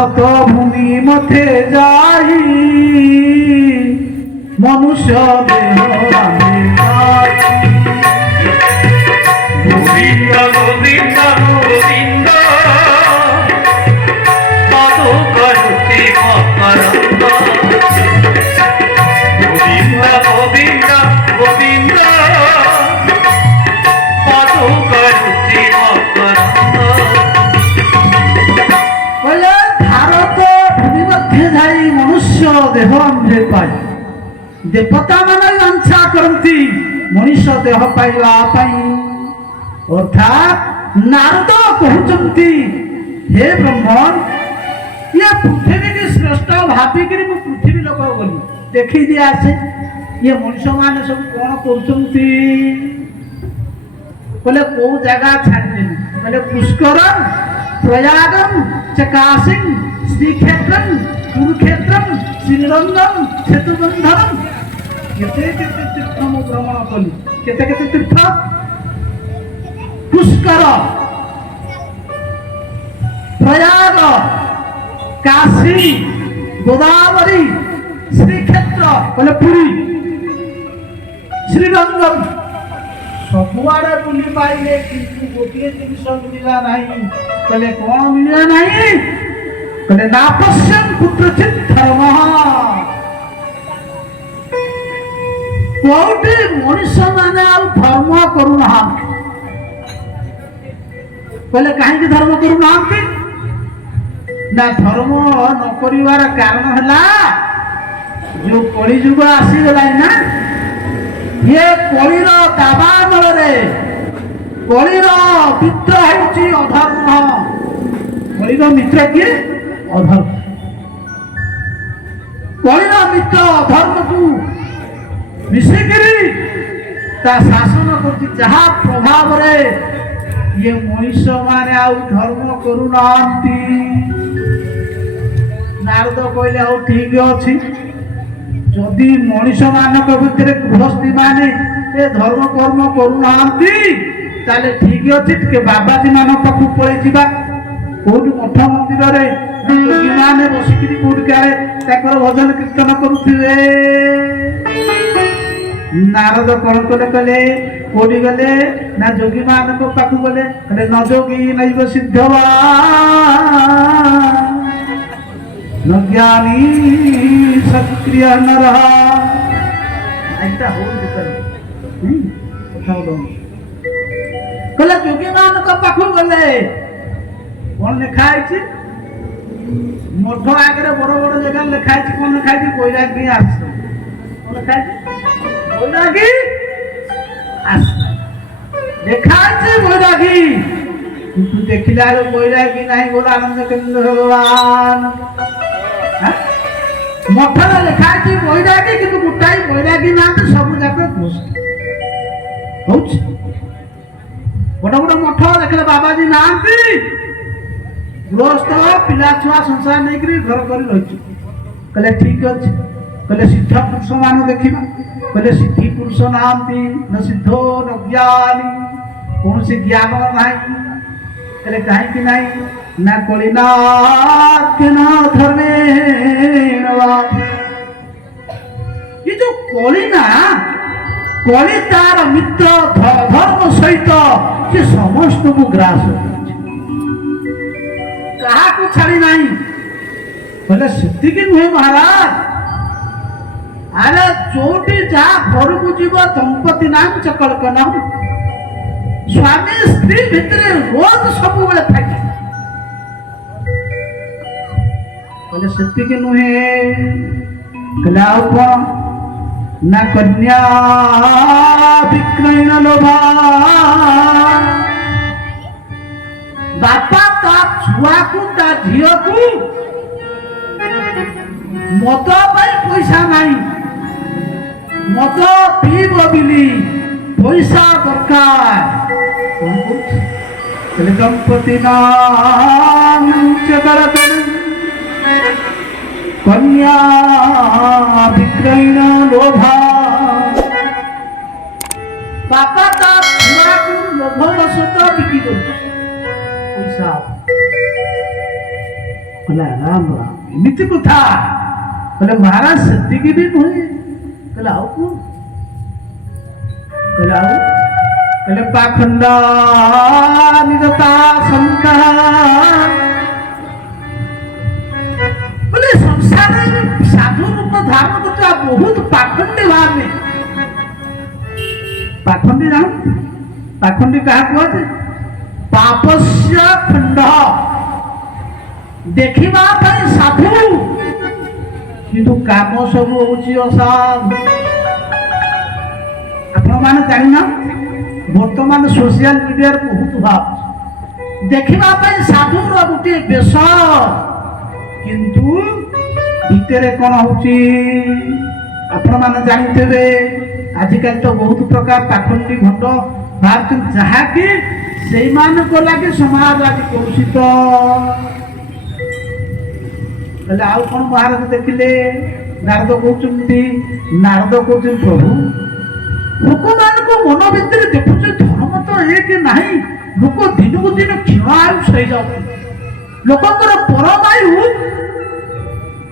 ভারত ভূমি মধ্যে যাই মনুষ্য দেহ আমি পাই। গোবিন্দ গোবিন্দ গোবিন্দ পদ করুচি মকরন্দ। গোবিন্দ গোবিন্দ গোবিন্দ পদ করুচি মকরন্দ। বলে ভারত ভূমি মধ্যে যাই মনুষ্য দেহ আম্ভে পাই। দেবতা মানে বাঞ্ছা করନ୍ତି মনুষ্য দেহ পাଇବା ପାଇଁ। অর্থাৎ নারদ কହୁଛନ୍ତି হে ব্রহ্মণ ইয়ে পৃথিবী কি শ্রেষ্ঠ ভাবিକିରି ମୁଁ ପୃଥିବୀ ଲୋକ ଗଲି ଦେଖେଇ ଦିଏ ଆସେ ଇଏ ମଣିଷ ମାନେ ସବୁ କଣ କରୁଛନ୍ତି। बोले को जगह छाड़ी बोले पुष्करम प्रयागम चकासिं श्रीक्षेत्रम कुरुक्षेत्रम श्रीरंगम सेतुबंधनम केते केते तीर्थ मु भ्रमण कली। केते केते तीर्थ पुष्कर प्रयाग काशी गोदावरी श्रीक्षेत्र बोले पुरी श्रीरंगम सबुआड़े बुली पाइले किंतु गोटे जिनिस मिलला नहीं। कहले कौन मिलला नहीं? कहले ना पश्यम कुत्रचित धर्म। कोटे मनुष्य माने आ धर्म करू ना। कहले काहे कि धर्म करू ना ना धर्म न करिवार कारण हला जो कली युग आसी गलाई ना ये कलिर दाबानल रे कलिर मित्र होची अधर्म। कलिर मित्र किए अधर्म। कलिर मित्र अधर्म को मिसिकिरी ता शासन करती जहा प्रभाव रे ये मनुष्य माने आउ धर्म करू नांती। नारद कहले आउ ठीक अछि जदि मनुष्य मानक भितर गृहस्थी माने ए धर्म कर्म करूना ताले ठीक अच्छे टे बाबाजी मान पाखु पलि जा कौटि मठ मंदिर रे योगी माने बसिकी कौटि काले ताकर भजन कीर्तन करुथिबे। नारद कौन कले कले कौटि गले ना योगी मानक पाखु गले कहले न जोगी नैव सिद्धवा न ज्ञानी सक्रिय न रहा। ऐसा हो कहले जोगी मान पाखु गले कौन लिखा है मठ आगे बड़ बड़ जगह लिखा है कौन लिखा है बैरागी आश्रम। कौन लिखा है बैरागी आश्रम लिखा है बैरागी किंतु देखिला बैरागी नहीं बोला आनंद केंद्र भगवान मठर लिखा है बैरागी किंतु गोटाई बैरागी ना तो सब जाक गोष्ठी बड़ बड़ मठ देखले बाबाजी ना गृहस्थ पिला छुआ संसार नहीं घर कर रही। कहले ठीक अच्छे कहले सिद्ध पुरुष मान देखा कहले सिद्धि पुरुष ना न सिद्धो न ज्ञानी कौन से ज्ञान ना कहले कहीं ना ना कलिनाथ न धर्मे। ये जो कलिना कली तार मित्र धर्म सहित से समस्त को ग्रास कहा को छाड़ी नहीं। बोले सेतिकी नुहे महाराज अरे जोटी जा घर को जीव दंपति नाम चकलकना स्वामी स्त्री भितर रोज सब बेले थाकी। बोले सेतिकी नुहे कहले आउ कौन ना कन्या विक्रयण लोभा। बापा ता छुआ को ता झियो को मद पैसा नहीं मद पीब बिली पैसा दरकार दंपति नाम कन्या विक्रयण लोभा। बापा ता छुआ को लोभ बसत बिकी दो पैसा କହିଲେ ରାମ ରାମ ଏମିତି କଥା। କହିଲେ ମହାରାଜ ସେତିକି ବି ନୁହେଁ। କହିଲେ ଆଉ କଣ? କହିଲେ ଆଉ କହିଲେ ପାଖଣ୍ଡ ନିରତା ଶଙ୍କା। କହିଲେ ସଂସାରରେ ସାଧୁ ରୂପ ଧାରଣ କରୁଥିବା ବହୁତ ପାଖଣ୍ଡୀ ବାହାରେ। ପାଖଣ୍ଡୀ ଜାଣ? ପାଖଣ୍ଡୀ କାହା କୁହାଯାଏ? ପାପସ୍ୟ ଖଣ୍ଡ। ଦେଖିବା ପାଇଁ ସାଧୁ କିନ୍ତୁ କାମ ସବୁ ହଉଛି ଅସାଧୁ। ଆପଣମାନେ ଜାଣିନା ବର୍ତ୍ତମାନ ସୋସିଆଲ ମିଡିଆରେ ବହୁତ ଭାବ ଦେଖିବା ପାଇଁ ସାଧୁର ଗୋଟିଏ ବେଶ କିନ୍ତୁ ଭିତରେ କଣ ହଉଛି ଆପଣମାନେ ଜାଣିଥିବେ। ଆଜିକାଲି ତ ବହୁତ ପ୍ରକାର ପାଖଣ୍ଡୀ ଭଣ୍ଡ ବାହାରୁଛନ୍ତି ଯାହାକି ସେଇମାନଙ୍କ ଲାଗି ସମାଜ ଆଜି କଳୁଷିତ। ହେଲେ ଆଉ କଣ ମହାରାଜ ଦେଖିଲେ? ନାରଦ କହୁଛନ୍ତି ପ୍ରଭୁ ଲୋକମାନଙ୍କ ମନ ଭିତରେ ଦେଖୁଛୁ ଧର୍ମ ତ ଏକ ନାହିଁ। ଲୋକ ଦିନକୁ ଦିନ କ୍ଷୀଣ ଆୟୁଷ ହେଇଯାଉଛନ୍ତି। ଲୋକଙ୍କର ପରମାୟୁ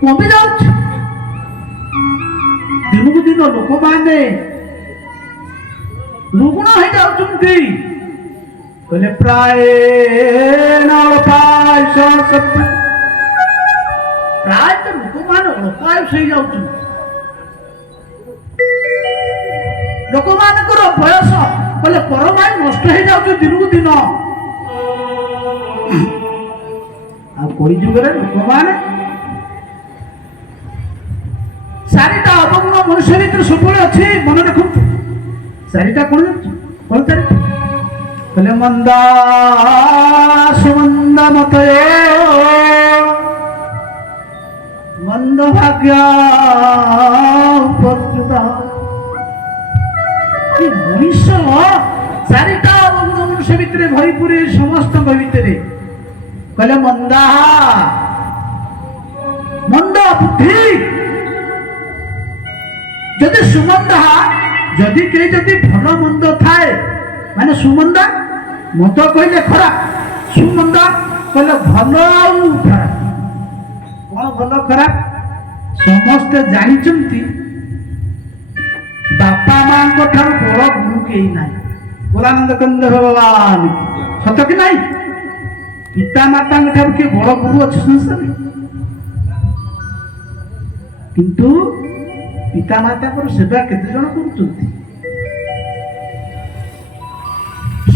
କମି ଯାଉଛି। ଦିନକୁ ଦିନ ଲୋକମାନେ ରୁଗ୍ଣ ହେଇଯାଉଛନ୍ତି। କହିଲେ ପ୍ରାୟ ପ୍ରାୟତଃ ଲୋକମାନେ ଅଳ୍ପାୟୁଷ ହେଇଯାଉଛନ୍ତି। ଲୋକମାନଙ୍କର ବୟସ କହିଲେ ପରମାୟୁ ନଷ୍ଟ ହେଇଯାଉଛି ଦିନକୁ ଦିନ। ଆଉ କଳିଯୁଗରେ ଲୋକମାନେ ଚାରିଟା ଅବଗୁଣ ମನುಷ್ୟ ଭିତରେ ସବୁବେଳେ ଅଛି। ମନେ ରଖନ୍ତୁ ଚାରିଟା କଣ ଜାଣିଛୁ? କଣ ଚାରିଟା? କହିଲେ ମନ୍ଦା ସୁମନ୍ଦ ମତ ମନ୍ଦ ଭାଗ୍ୟ ଉପକୃତ। ମଣିଷ ଚାରିଟା ଅବଗୁଣ ମନୁଷ୍ୟ ଭିତରେ ଭରିପୁର ସମସ୍ତଙ୍କ ଭିତରେ। କହିଲେ ମନ୍ଦା ମନ୍ଦ ବୁଦ୍ଧି। ଯଦି ସୁମନ୍ଦା ଯଦି କେହି ଯଦି ଭଲ ମନ୍ଦ ଥାଏ ମାନେ ସୁମନ୍ଦା ମନ୍ଦ କହିଲେ ଖରାପ, ସୁମନ୍ଦା କହିଲେ ଭଲ ଆଉ ଖରାପ। କଣ ଭଲ ଖରାପ? ସମସ୍ତେ ଜାଣିଛନ୍ତି ବାପା ମାଙ୍କ ଠାରୁ ବଡ ଗୁରୁ କେହି ନାହିଁ। ବୋଲାନନ୍ଦ କେନ୍ଦ୍ର ଭଗବାନ ସତ କି ନାହିଁ? ପିତା ମାତାଙ୍କ ଠାରୁ କିଏ ବଡ ଗୁରୁ ଅଛି ସଂସାରରେ? କିନ୍ତୁ ପିତା ମାତାଙ୍କର ସେବା କେତେ ଜଣ କରୁଛନ୍ତି?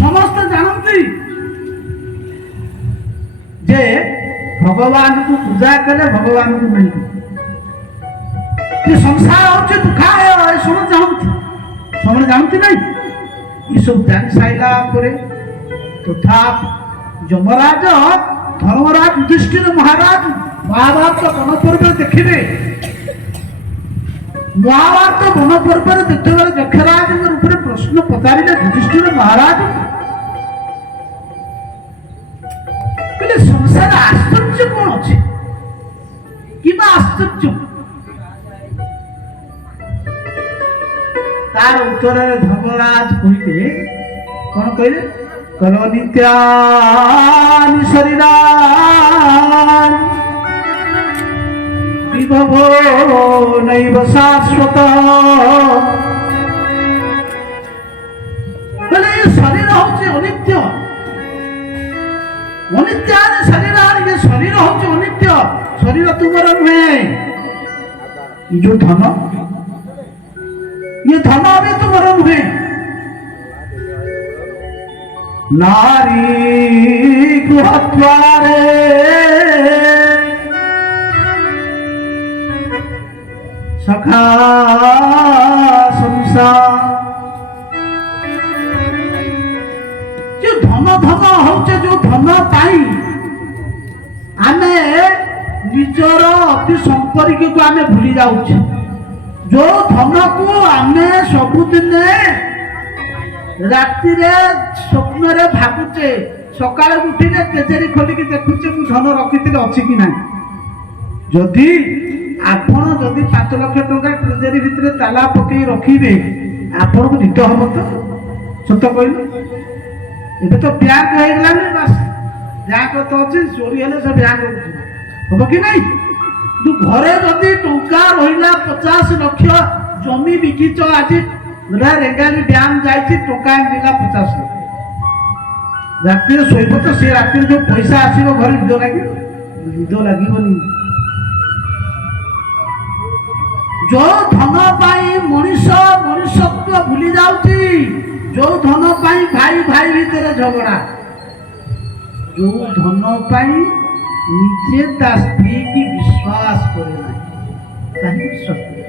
ସମସ୍ତେ ଜାଣନ୍ତି ଯେ ଭଗବାନଙ୍କୁ ପୂଜା କଲେ ଭଗବାନଙ୍କୁ ମିଳିବ। ସଂସାର ହଉଛି ଦୁଃଖାୟ ଏସବୁ ଜାଣନ୍ତି। ସମସ୍ତେ ଜାଣନ୍ତି ନାହିଁ। ଏସବୁ ଜାଣି ସାରିଲା ପରେ ତଥାପି ଯମରାଜ ଧର୍ମରାଜ ଯୁଧିଷ୍ଠିର ମହାରାଜ ମହାଭାରତ ବନ ପର୍ବରେ ଦେଖିବେ। ମହାଭାରତ ବନ ପର୍ବରେ ଯେତେବେଳେ ଯକ୍ଷରାଜଙ୍କ ଉପରେ ପ୍ରଶ୍ନ ପଚାରିଲେ ଯୁଧିଷ୍ଠିର ମହାରାଜ କହିଲେ ସଂସାର ଆଶ୍ଚର୍ଯ୍ୟ କଣ ଅଛି କିମ୍ବା ଆଶ୍ଚର୍ଯ୍ୟ? ତାର ଉତ୍ତରରେ ଧର୍ମରାଜ କହିଲେ କଣ କହିଲେ? କହିଲ ନିତ୍ୟାନି ଶରୀରାନି ବିଭବୋ ନୈବ ଶାଶ୍ୱତ। କହିଲେ ଏ ଶରୀର ହଉଛି ଅନିତ୍ୟ। ଅନିତ୍ୟାନି ଶରୀରାନି, ଏ ଶରୀର ହଉଛି ଅନିତ୍ୟ। ଶରୀର ତୁମର ନୁହେଁ। ଏ ଯୋଉ ଧନ ये धन भी तुम्हारा नୁହେଁ। नारी गृहद्वारे सखा संसार। जो धन धन होचे जो धन पाई आमे निजर अति संपर्क को आमे भूली जाउछे। जो धन को आमे सबुदिने राति स्वप्न भावुचे सकाल उठिले तेजेरी खोलिकी देखुचे मु धन रखी अच्छी कि ना। जदि आपण जदि 5 लाख टंका ट्रेजेरी भितर ताला पकई रखिबे आपण को निद हम तो सत कहलु। एबे तो बैंक हो गलानी बस बैंक तो अच्छी चोरी हेले से बैंक হব কি নাই? ঘরে যদি টঙ্কা রহিলা 50 লক্ষ জমি বিকিছ, আজ রেঙ্গালি ড্যাম যাইছি টঙ্কা মিলা 50 লক্ষ, রাত্রে শোইব তো সে রাত্রে যে পয়সা আসিব ঘরে নিদ লাগিব? নিদ লাগবনি। ଯୋଉ ଧନ ପାଇଁ ମଣିଷ ମଣିଷତ୍ୱ ଭୁଲି ଯାଉଛି, ଯୋଉ ଧନ ପାଇଁ ଭାଇ ଭାଇ ଭିତରେ ଝଗଡା, ଯୋଉ ଧନ ପାଇଁ ନିଜେ ତା ସ୍ତ୍ରୀ କି ବିଶ୍ୱାସ କରେ ନାହିଁ, କାହିଁକି ବିଶ୍ୱାସ କରେ?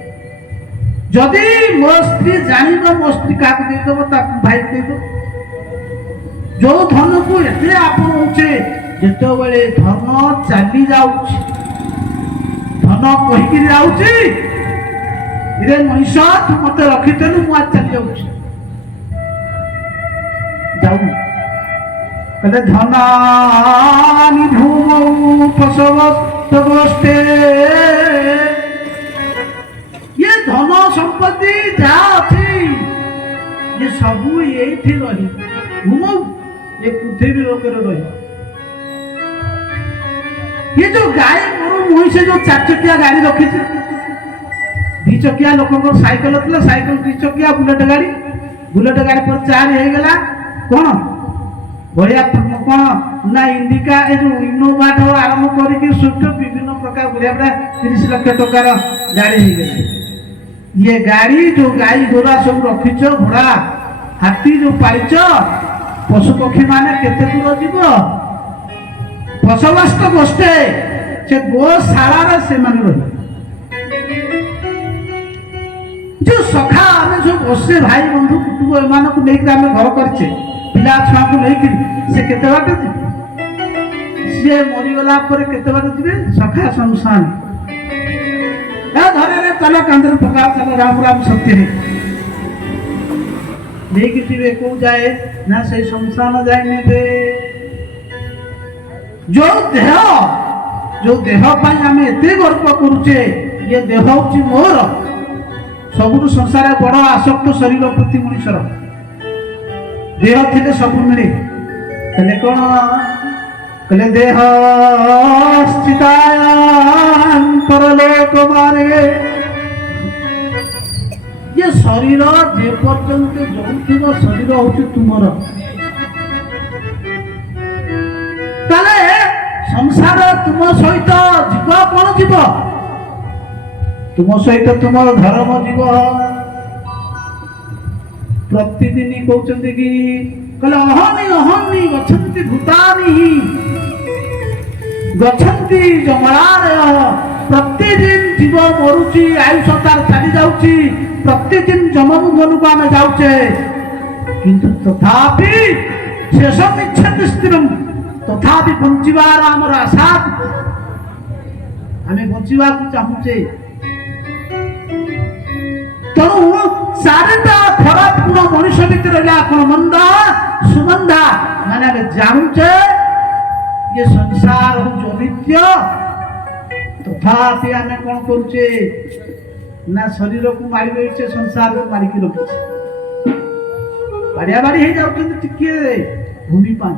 ଯଦି ମୋ ସ୍ତ୍ରୀ ଜାଣିବ ମୋ ସ୍ତ୍ରୀ କାହାକୁ ଦେଇଦେବ, ତାକୁ ଭାଇକୁ ଦେଇଦେବ। ଯୋଉ ଧନକୁ ଏତେ ଆପଣଉଛେ, ଯେତେବେଳେ ଧନ ଚାଲି ଯାଉଛି, ଧନ କହିକିରି ଯାଉଛି रे मनीष तू मत रखिदेलु मु आज चली जाऊँ जाऊ कहले धनानि भूमौ फसवस्ते, ये धन संपत्ति जा अच्छी ये सबू ये रही भूमौ, ये पृथ्वी लोकर रही। ये जो गाय गोरु मुही से जो 4 चकिया गाड़ी रखी, 2 चकिया लोक साइकेल था, साइकेल 2 चकिया बुलेट गाड़ी, बुलेट गाड़ी पर 4 हो गला कौन बढ़िया कौन ना इंडिका ए जो इनोवा ठार आरंभ करके स्विफ्ट विभिन्न प्रकार बढ़िया बढ़िया 30 लाख टकार गाड़ी हो गला। ये गाड़ी जो गाई गोरा सब रखीच, घोड़ा हाथी जो पालिच, पशु पक्षी माने केते दूर जीव बसवास गोष्ठे से गोशाला से मान रही। जो सखा आम सब बसे भाई बंधु कुटुंब एम को लेकर आम घर करे पिला छुआ को लेकर से केते बाट जी सी मरीगला केते बाट जी सखा शमशान धरे चल कांदर पका चल राम राम सत्य लेकिन जी कौ जाए ना से शमशान जाए ने जो देह पाई आम एते गर्व करुचे, ये देह हूँ मोर सबुठ संसार बड़ आसक्त शरीर प्रति मनुष्यर देह थे सब मिले कहले कौन कहले देह परलोक मारे, ये शरीर जे पर्यंत जो शरीर हूँ तुमर ताले संसार तुम सहित जीव कौन जीव, तुम सहित तुम धर्म जीव। प्रतिदिन कहते कि कहले अहनी अहनी गच्छन्ति भूतानि गच्छन्ति जमरारय, प्रतिदिन जीव मरुची आयुष तार चली जाउची, प्रतिदिन जमभूमन को आम जाऊे किंतु तथापि शेषम इच्छति स्थिरम, तथापि बंचीबार आमर आशा आम बंचीबा चाहूचे। तेणु 4टा खराब गुण मनुष्य भितर रहा कौन मंदा सुमंदा माने आम जानूचे ये संसार हूँ अनित्य, तथापि आम कौन करुचे ना शरीर को मारी रही संसार को मारिकी रखीचे, बाड़िया बाड़ी हो जाऊँ टिके भूमि पान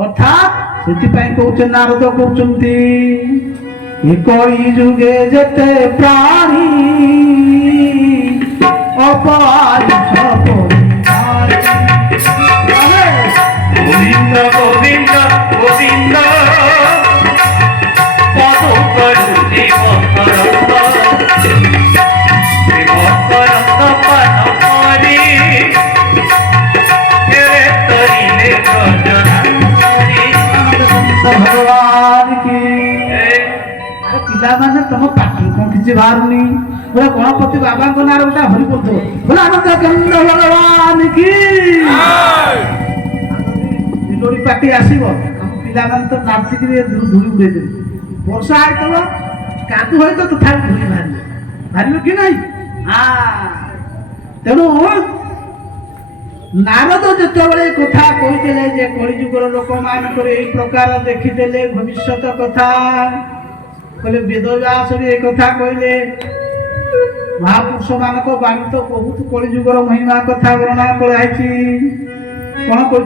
अर्थात से कहते नारद कहते कई जुगे जेते प्राणी गोविंद गोविंद गोविंद पद करुति मकरंद मकरंद पान करी तेरे तरिले गजनांतरी। भगवान की पिला माने तुम पाटी कौन किसी बाहरुनी बोला गणपति बाबा को नाम गोटा हरि बोल दो बोला आनंद कंद भगवान की लोड़ी पार्टी आसीबो हम पिला मान तो नाचिक धूली उड़े दे वर्षा आइतब कादू होय तो तथा धूली बाहर कि नहीं। हाँ तेणु नारद जिते कथा कहीदेले जे कलिजुगर लोक मानकर एई प्रकार देखिदेले भविष्य कथा कहले वेदव्यास भी एक कथा कहले महापुरुष मानक बाणी तो बहुत कलिजुगर महिमा कथा वर्णना कराई कौन कर